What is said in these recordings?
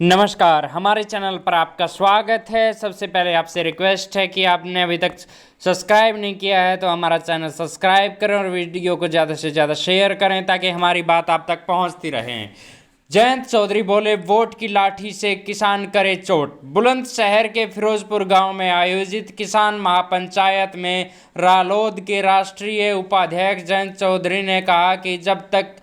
नमस्कार, हमारे चैनल पर आपका स्वागत है। सबसे पहले आपसे रिक्वेस्ट है कि आपने अभी तक सब्सक्राइब नहीं किया है तो हमारा चैनल सब्सक्राइब करें और वीडियो को ज़्यादा से ज़्यादा शेयर करें ताकि हमारी बात आप तक पहुंचती रहे। जयंत चौधरी बोले, वोट की लाठी से किसान करे चोट। बुलंदशहर के फिरोजपुर गांव में आयोजित किसान महापंचायत में रालोद के राष्ट्रीय उपाध्यक्ष जयंत चौधरी ने कहा कि जब तक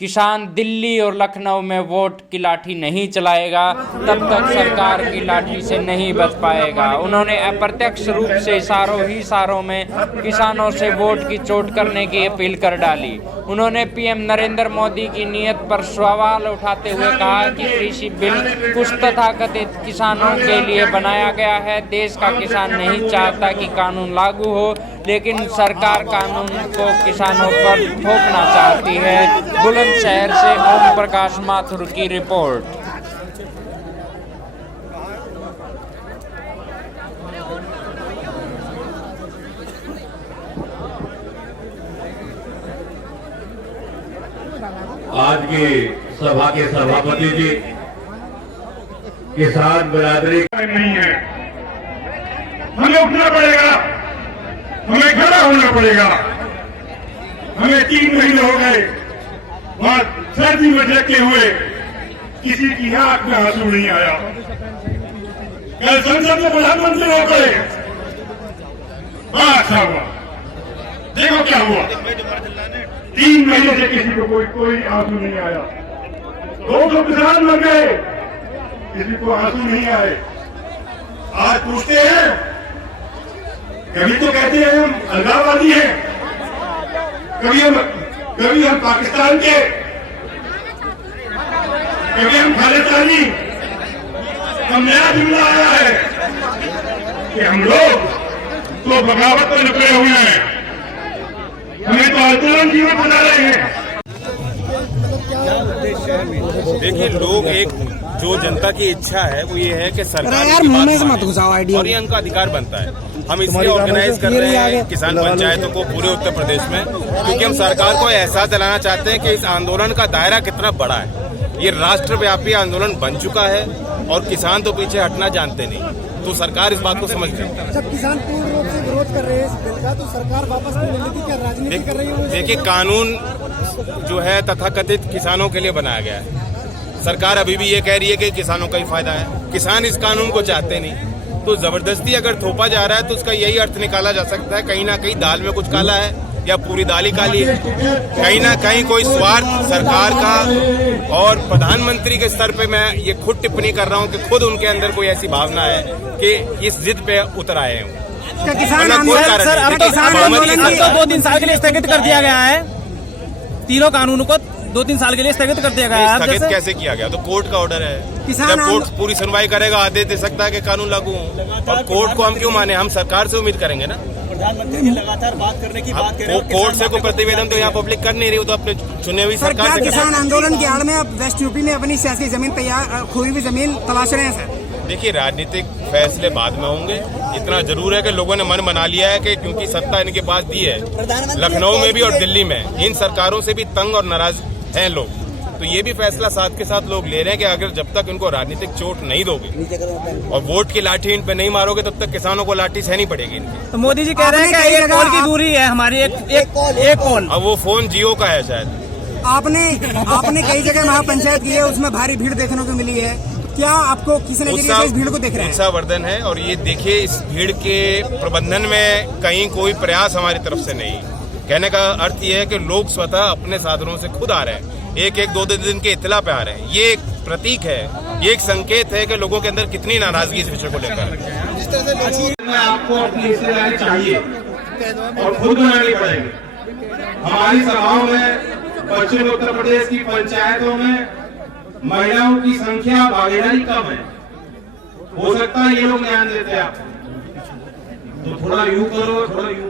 किसान दिल्ली और लखनऊ में वोट की लाठी नहीं चलाएगा तब तक सरकार की लाठी से नहीं बच पाएगा। उन्होंने अप्रत्यक्ष रूप से इशारों में किसानों से वोट की चोट करने की अपील कर डाली। उन्होंने पीएम नरेंद्र मोदी की नीयत पर सवाल उठाते हुए कहा कि कृषि बिल कुछ तथाकथित किसानों के लिए बनाया गया है। देश का किसान नहीं चाहता कि कानून लागू हो, लेकिन सरकार कानून को किसानों पर थोपना चाहती है। बुलंदशहर से ओम प्रकाश माथुर की रिपोर्ट। आज की सभा के सभापति जी, किसान बिरादरी नहीं है, हमें उठना पड़ेगा, हमें खड़ा होना पड़ेगा। हमें 3 महीने हो गए वहां सर्दी में ढके हुए, किसी की आंख में आंसू नहीं आया। कल संसद में प्रधानमंत्री हो गए, बड़ा अच्छा हुआ। देखो क्या हुआ, 3 महीने से किसी को कोई आंसू नहीं आया। 200 किसान मर गए, किसी को आंसू नहीं आए। आज पूछते हैं, कभी तो कहते हैं हम अलगाववादी हैं, कभी हम पाकिस्तान के, कभी हम खालिस्तानी। हम नया जुमला आया है कि हम लोग तो बगावत पर निकले हुए हैं, हमें तो आंदोलन जीवन बना रहे हैं। देखिए, लोग एक जो जनता की इच्छा है वो ये है कि सरकार और ये उनका अधिकार बनता है। हम इसलिए ऑर्गेनाइज कर रहे हैं किसान पंचायतों को पूरे उत्तर प्रदेश में, क्योंकि हम सरकार को एहसास दिलाना चाहते हैं कि इस आंदोलन का दायरा कितना बड़ा है। ये राष्ट्रव्यापी आंदोलन बन चुका है और किसान तो पीछे हटना जानते नहीं, तो सरकार इस बात को समझ रही। जब किसान पूर्ण रूप से विरोध कर रहे हैं इस बिल का, तो सरकार वापस लेने की क्या राजनीति कर रही है? देखिए, कानून जो है तथाकथित किसानों के लिए बनाया गया है। सरकार अभी भी ये कह रही है कि किसानों का ही फायदा है। किसान इस कानून को चाहते नहीं, तो जबरदस्ती अगर थोपा जा रहा है तो उसका यही अर्थ निकाला जा सकता है कहीं ना कहीं दाल में कुछ काला है या पूरी दाल ही काली है। कहीं ना कहीं कोई स्वार्थ सरकार का, और प्रधानमंत्री के स्तर पे मैं ये खुद टिप्पणी कर रहा हूँ कि खुद उनके अंदर कोई ऐसी भावना है कि इस जिद पे उतर आए हैं। किसान आंदोलन सर, अब तो किसान आंदोलन को 2-3 साल के लिए स्थगित कर दिया गया है। तीनों कानूनों को 2-3 साल के लिए स्थगित कर दिया गया है। स्थगित कैसे किया गया? तो कोर्ट का ऑर्डर है, जब कोर्ट पूरी सुनवाई करेगा आदेश दे सकता है कि कानून लागू हो। और कोर्ट को हम क्यों माने? हम सरकार से उम्मीद करेंगे ना। प्रधानमंत्री की लगातार बात करने की बात करें, कोर्ट से कोई प्रतिवेदन तो यहाँ पब्लिक कर नहीं रही, वो तो अपने चुने हुई सरकार से। किसान आंदोलन की आड़ में अब वेस्ट यूपी में अपनी सियासी जमीन तैयार, खोई हुई जमीन तलाश रहे हैं सर। देखिए, राजनीतिक फैसले बाद में होंगे। इतना जरूर है कि लोगों ने मन बना लिया है कि क्योंकि सत्ता इनके पास दी है, लखनऊ में भी और दिल्ली में, इन सरकारों से भी तंग और नाराज हैं लोग। तो ये भी फैसला साथ के साथ लोग ले रहे हैं कि अगर जब तक इनको राजनीतिक चोट नहीं दोगे और वोट की लाठी इन पे नहीं मारोगे तब तक किसानों को लाठी सहनी पड़ेगी इनकी। तो मोदी जी कह रहे हैं कि एक कॉल की दूरी है हमारी, एक कॉल। अब वो फोन जियो का है शायद। आपने कई जगह महापंचायत की है, उसमें भारी भीड़ देखने को मिली है। क्या आपको किसी न किसी इस भीड़ को देख रहे हैं? उत्साहवर्धन है, और ये देखिए, इस भीड़ के प्रबंधन में कहीं कोई प्रयास हमारी तरफ से नहीं। कहने का अर्थ ये है कि लोग स्वतः अपने साधनों से खुद आ रहे हैं, एक 2 दिन के इत्तला पे आ रहे हैं। ये एक प्रतीक है, ये एक संकेत है कि लोगों के अंदर कितनी नाराजगी इस विषय को लेकर। आपको अपनी हिस्सेदारी चाहिए और खुद बनानी पड़ेगी। हमारी सभाओं में पश्चिम उत्तर प्रदेश की पंचायतों में महिलाओं की संख्या, भागीदारी कम है। हो सकता है ये लोग ध्यान देते हैं आपको, तो थोड़ा यूं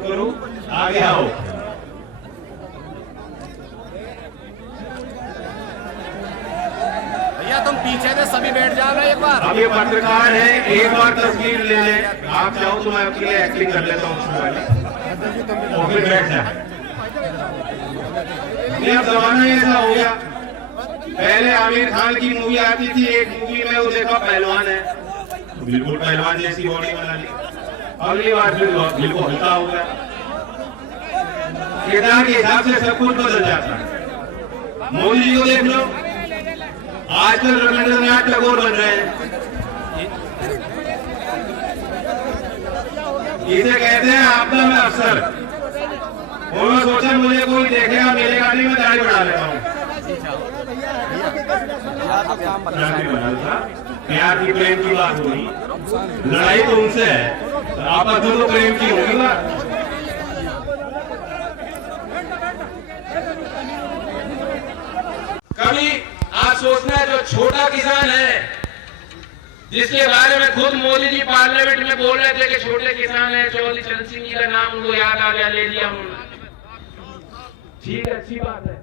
करो, आगे आओ। भैया तुम पीछे से सभी बैठ जाओ एक बार। अब ये पत्रकार है, एक बार तस्वीर ले लें। आप चाहो तो मैं आपके लिए एक्टिंग कर लेता हूँ और फिर बैठ जाए। ये अब जमाना ऐसा हो गया पहले आमिर खान की मूवी आती थी, एक मूवी में वो देखा पहलवान है, बिल्कुल पहलवान जैसी बॉडी बना ली। अगली बार फिर बिल्कुल हल्का हो गया। किरदार के हिसाब से सब कुछ बदल जाता है। मोदी जी को देख लो, आजकल रविंद्रनाथ टैगोर बन रहे हैं। इसे कहते हैं आपदा में अफसर। उन्होंने सोचा मुझे कोई देखेगा मेरे गाड़ी में दाढ़ी बढ़ा लेता हूँ। प्यार की प्रेम की बात हुई, लड़ाई तो उनसे है, आपस में तो प्रेम की होगी ना। कभी आप सोचना है जो छोटा किसान है, जिसके बारे में खुद मोदी जी पार्लियामेंट में बोल रहे थे कि छोटे किसान है, चौधरी चरण सिंह जी का नाम उनको याद आ गया, ले लिया उन्होंने। ठीक है, अच्छी बात है।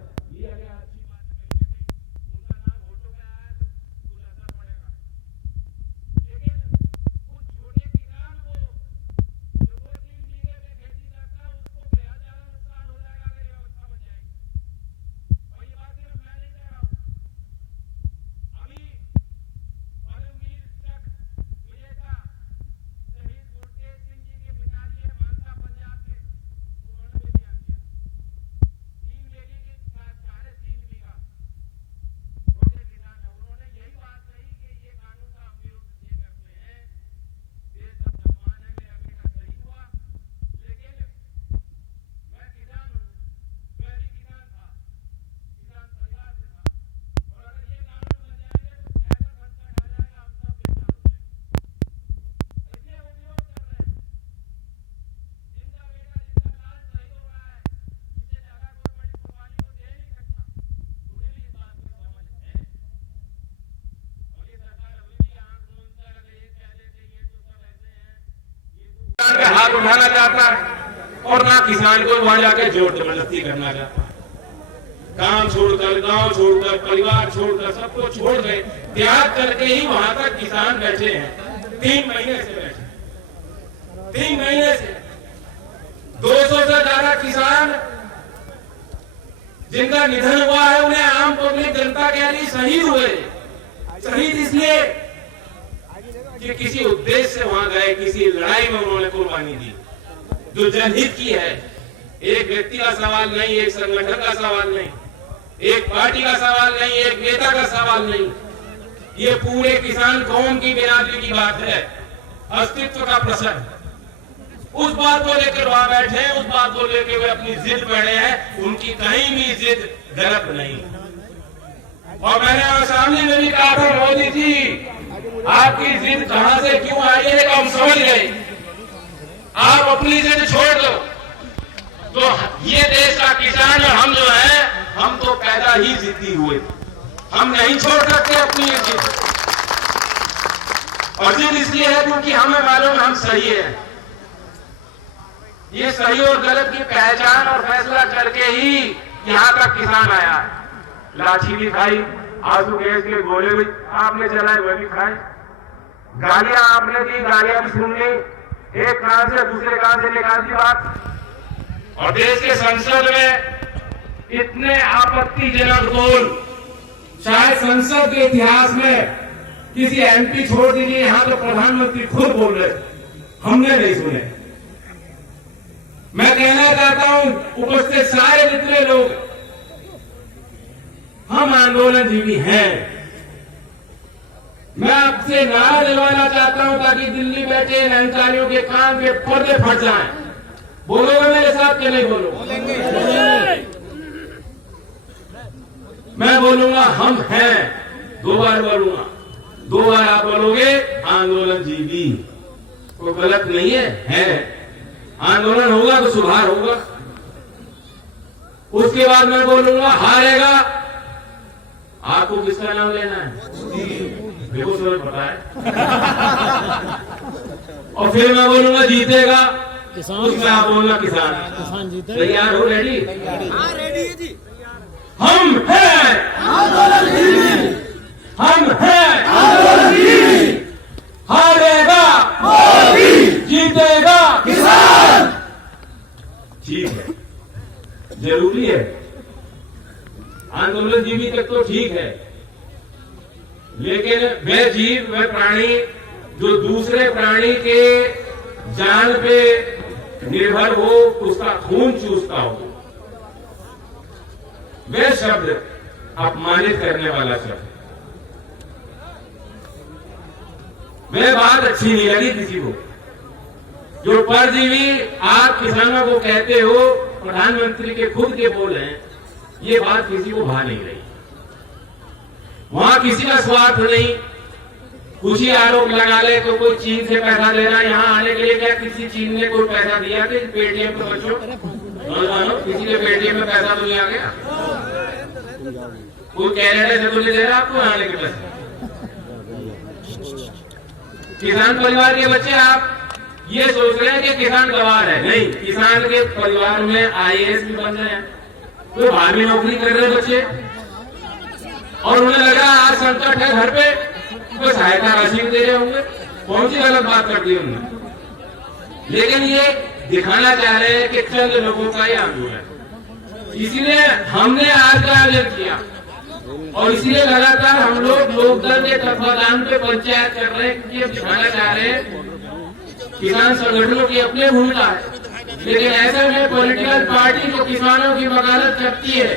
हाथ उठाना चाहता और ना किसान को वहां जाकर जोर जबरदस्ती करना चाहता। काम छोड़कर, गांव छोड़कर, परिवार छोड़कर, सबको छोड़ गए, त्याग करके ही वहां तक किसान बैठे हैं। 3 महीने से बैठे, 3 महीने से 200 से ज्यादा किसान जिनका निधन हुआ है, उन्हें आम पब्लिक जनता के लिए शहीद हुए। शहीद इसलिए कि किसी उद्देश्य से वहां गए, किसी लड़ाई में उन्होंने कुर्बानी दी जो जनहित की है। एक व्यक्ति का सवाल नहीं, एक संगठन का सवाल नहीं, एक पार्टी का सवाल नहीं, एक नेता का सवाल नहीं, ये पूरे किसान कौम की बिरादरी की बात है, अस्तित्व का प्रश्न। उस बात को लेकर वहां बैठे हैं, उस बात को लेकर वे अपनी जिद बढ़े हैं। उनकी कहीं भी जिद गलत नहीं। और मैंने सामने में भी कहा था, मोदी जी आपकी जिद कहां से क्यों आई है, हम समझ गए। आप अपनी जिद छोड़ दो तो ये देश का किसान और हम जो है, हम तो पैदा ही जिद्दी हुए, हम नहीं छोड़ सकते अपनी ये जिद। और जिद इसलिए है क्योंकि हमें मालूम हम सही है। ये सही और गलत की पहचान और फैसला करके ही यहां तक किसान आया है। लाठी भी खाई, आंसू गैस के गोले भी आपने चलाए, वह भी खाए, गालियां आपने दी, गालियां भी सुन ली, एक कान से दूसरे कान से निकाल दी बात। और देश के संसद में इतने आपत्तिजनक बोल शायद संसद के इतिहास में किसी एमपी छोड़ दीजिए, यहां तो प्रधानमंत्री खुद बोल रहे, हमने नहीं सुने। मैं कहना चाहता हूं उपस्थित सारे जितने लोग, हम आंदोलन जीवी हैं। मैं आपसे नारा दिलवाना चाहता हूं ताकि दिल्ली बैठे इन अधिकारियों के कान के पर्दे फट जाएं। बोलोगे मेरे साथ कि नहीं बोलोगे? मैं बोलूंगा हम हैं, 2 बार बोलूंगा, 2 बार आप बोलोगे आंदोलन जीवी। कोई गलत नहीं है। आंदोलन होगा तो सुधार होगा। उसके बाद मैं बोलूंगा हारेगा, आपको किसका नाम लेना है? बिल्कुल समझ पता है। और फिर मैं बोलूंगा जीतेगा, उसमें आप बोलना किसान जीते। तैयार हो? रेडी? हाँ, रेडी है जी। हम हैं आंदोलन जीवी, हम हैं आंदोलन जीवी। हारेगा मोदी, जीतेगा किसान। ठीक है, जरूरी है। आंदोलन जीवी तक तो ठीक है। है, लेकिन वह जीव, वह प्राणी जो दूसरे प्राणी के जान पे निर्भर हो, उसका खून चूसता हो, वह शब्द अपमानित करने वाला शब्द, वह बात अच्छी नहीं लगी किसी को। जो परजीवी आप किसानों को कहते हो, प्रधानमंत्री के खुद के बोल हैं, ये बात किसी को भा नहीं रही। वहां किसी का स्वार्थ नहीं। कुछ ही आरोप लगा ले तो कोई चीन से पैसा लेना, यहाँ आने के लिए क्या किसी चीन ने कोई पैसा दिया कि पेटीएम पे बच्चों नौजवानों, किसी के पेटीएम में पैसा तो नहीं आ गया? कोई कैनेडा से तो नहीं दे रहा आपको आने के पैसे? किसान परिवार के बच्चे आप ये सोच रहे हैं कि किसान गवार है। नहीं, किसान के परिवार में आईएएस भी बन रहे हैं, कोई बाहर भी नौकरी कर रहे हैं बच्चे, और उन्हें लगा आज संकट है घर पे, कोई सहायता राशि भी दे रहे होंगे। कौन सी गलत बात कर दी उन्होंने? लेकिन ये दिखाना चाह रहे हैं कि चंद लोगों का ही आंदोलन, इसीलिए हमने आज का आयोजन किया और इसीलिए लगातार हम लोग लोकदल के तत्वाधान पे पंचायत कर रहे हैं, क्योंकि अब दिखाना चाह रहे हैं किसान संगठनों की अपनी भूमिका है, लेकिन ऐसे में पॉलिटिकल पार्टी जो किसानों की वकालत करती है